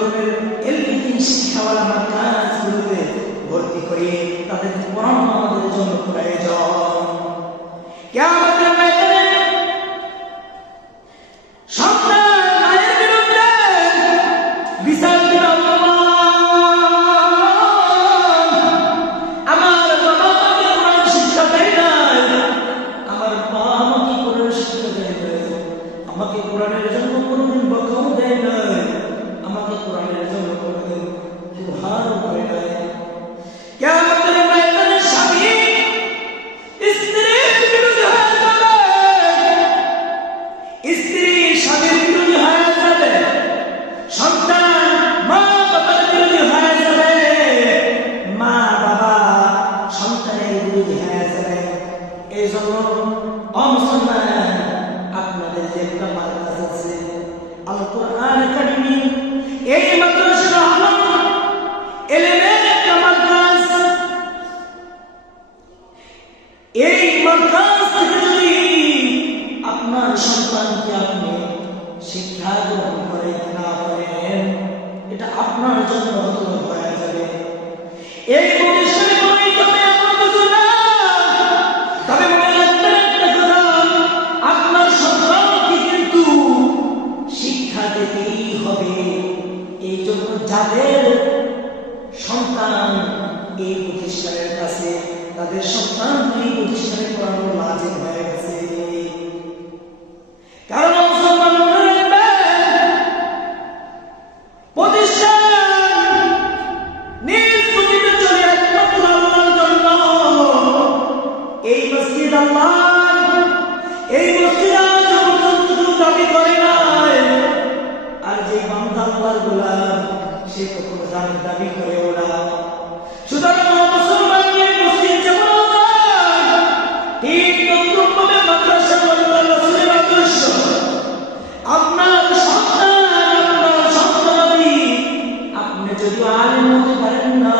ধরনের এলপিটি শিক্ষাওয়ালা মাদ্রাসাগুলোতে ভর্তি করিয়ে তাদের পড়ানো আমাদের জন্য প্রয়োজন। কিয়ামতের ময়দানে সন্তান মায়ের বিরুদ্ধে বিচার দিবে আল্লাহ। আমার বাবা আমাকে কোরআন শিক্ষা দেয় নাই, আমার মা আমাকে কোরআন শিক্ষা দেয় নাই, আমাকে কোরআনের জন্য কোনোদিন বকাও দেয় নাই, আমাকে কোরআনের জন্য কোনোদিন ব্যবহারও করে নাই। কিয়ামতের ময়দানে স্বামী স্ত্রীর বিরুদ্ধে হয়ে যাবে, স্ত্রী স্বামীর বিরুদ্ধে হয়ে যাবে, সন্তান মা বাবার বিরুদ্ধে হয়ে যাবে, মা বাবা সন্তানের বিরুদ্ধে হয়ে যাবে। এই জন্য মুসলমান, আপনাদের যে একটা মাদ্রাসা আছে আল কোরআন একাডেমি, এই মাদ্রাসা হলো এলেমের একটা মাদ্রাসা। এই মাদ্রাসা থেকে যদি আপনার সন্তানকে আপনি শিক্ষা গ্রহণ করেন না করেন, এটা আপনার জন্য হতবাক হয়ে যাবে। এই প্রতিষ্ঠানে করেই তবে এমন কিছু না, তবে মনে রাখবেন একটা কথা, আপনার সন্তানকে কিন্তু শিক্ষা দিতেই হবে। এই জন্য যাদের সন্তান এই প্রতিষ্ঠানের কাছে, তাদের সন্তানকে এই প্রতিষ্ঠানে পড়ানো লাজিম হয়ে গেছে। কারণ মুসলমান মনে রাখবেন, প্রতিষ্ঠান নিজ গতিতে চলে একমাত্র আল্লাহর জন্য। এই মসজিদ আল্লাহর, এই মসজিদ আজ পর্যন্ত কেউ দাবি করে নাই, আর যে বান্দা আল্লাহর গোলাম সে কখনো দাবি করেও না। সুতরাং মুসলমান এই মসজিদ যেমন আল্লাহর, ঠিক তদ্রূপভাবে মাদ্রাসা আল্লাহর রাসূলের আদর্শ। আপনার সন্তানাদি আপনি যদি আলেম হতে পারেন না,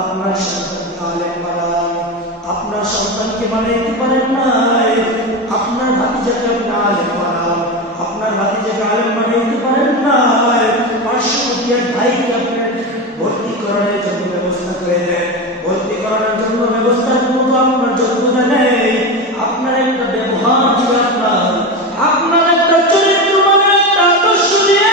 আপনার সন্তানকে আলেম বানান। আপনার সন্তানকে বানাইতে পারেন নাই, আপনার ভাতিজাকে আপনি আলেম বানান। আপনার ভাতিজাকে আলেম বানাইতে পারেন নাই, পার্শ্ববর্তী এক ভাইকে আপনি ভর্তি করানোর জন্য ব্যবস্থা করে দেন। ভর্তি করানোর জন্য ব্যবস্থার মতো আপনার যোগ্যতা নেই। আপনার একটা ব্যবহার ছিল, আপনার একটা চরিত্র, মানে একটা আদর্শ দিয়ে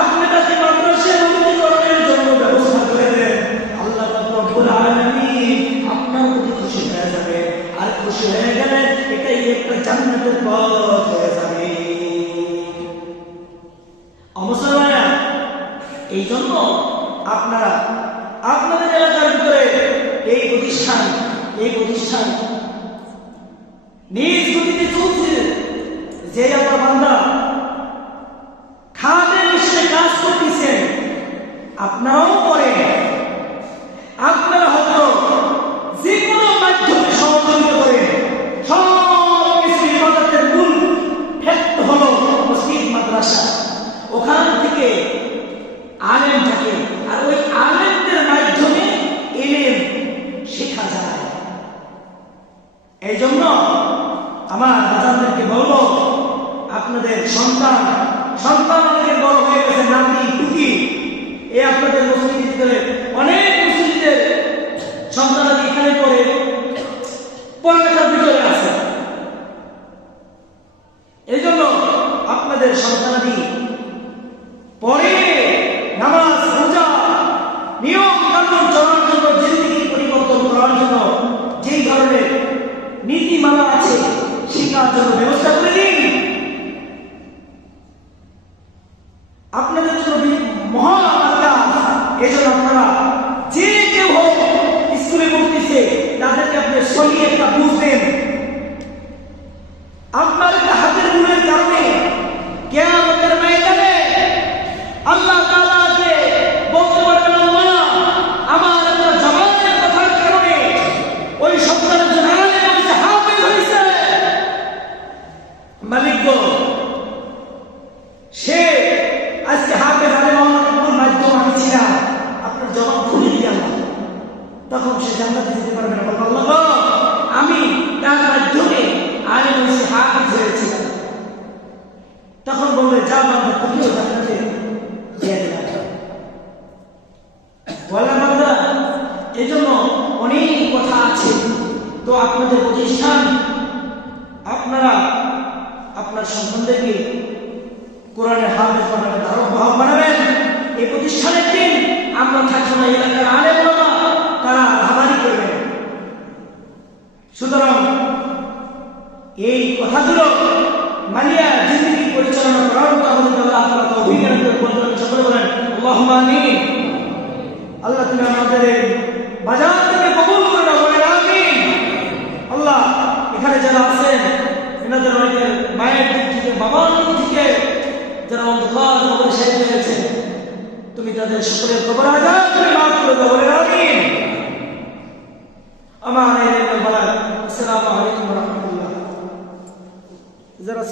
আপনি তাকে মাদ্রাসায় ভর্তি করানোর জন্য ব্যবস্থা করে দেন। আল্লাহ রব্বুল আলামিন আপনার প্রতি খুশি হয়ে যাবে, আর খুশি হয়ে গেলে এটাই একটা জান্নাতের পথ হয়ে যাবে। মুসলমানেরা, এই জন্য আপনারা আপনাদের এলাকার ভিতরে এই প্রতিষ্ঠান নিজ গতিতে চলছে। যে আপনার বান্দা খাদের হিসেবে কাজ করতেছে, আপনারাও করেন। আপনারা হয়তো যে কোনো মাধ্যমে সহযোগিতা করেন। সব কিছু ইবাদতের মূল ক্ষেত্র হলো মসজিদ মাদ্রাসা। ওখান থেকে আলেম থাকে, আর ওই আলেমদের মাধ্যমে ইলম শেখা যায়। এই জন্য আমার বাচ্চাদেরকে বলবো, আপনাদের সন্তান অনেকে বড় হয়ে গেছে, নাতি পুতি, এই আপনাদের মসজিদের ভিতরে অনেক মুসলিমদের সন্তানাদি এখানে পড়ে পড়ালেখার ভিতরে আছে। এই জন্য আপনাদের সন্তানাদি পরে নামাজ, রোজা, নিয়ম কানুন চলার জন্য, জিন্দেগি পরিবর্তন করার জন্য যেই ধরনের নীতিমালা আছে শেখার জন্য ব্যবস্থা করে দিন। আপনাদের জন্য মহান আকাশ। এই জন্য আপনারা যে কেউ হোক স্কুলে পড়তেছে, তাদেরকে আপনি সহি একটা বুঝবেন। আপনার একটা হাতের গুণের কারণে কিয়ামতের ময়দানে আল্লাহ তাআলাকে বলতে পারবেন, আল্লাহ আমার একটা জবানের কথার কারণে ওই সন্তানের জন্য হাফেজ হয়েছে। মালিক গো, সে আজকে হাফেজ আলেম হওয়ার মাধ্যম আমি ছিলাম, আপনার জবাব খুলে দিয়ে আল্লাহ, তখন সে জান্নাতে যেতে পারবে না। আল্লাহ আমি তার আপনাদের প্রতিষ্ঠান, আপনারা আপনার সন্তানদেরকে কোরআনের হাফেজ বানাবেন, ধারক বাহক বানাবেন। এই প্রতিষ্ঠানের দিন আমরা থাকবো না, এলাকার আলেম ওলামা তারা হামারি করবেন। সুতরাং এই কথাগুলো মানিয়া জিন্দেগি পরিচালনা করার মতো আমাদের আল্লাহ তাআলা তৌফিক দান করুন। সকলে বলেন আল্লাহুম্মা আমিন। আল্লাহ তুমি আমাদের বাজার থেকে কবুল করে নাও, বলেন আমিন। আল্লাহ এখানে যারা আছেন এনাদের অনেকের মায়ের দিক থেকে, বাবার দিক থেকে যারা অন্ধকার কবরে শেষ হয়েছে, তুমি তাদের সকলের কবর আযাব করে মাফ করে দাও, বলেন আমিন। আমার এই বলার আসসালামু আলাইকুম ওয়া রাহমাতুল্লাহ। যারা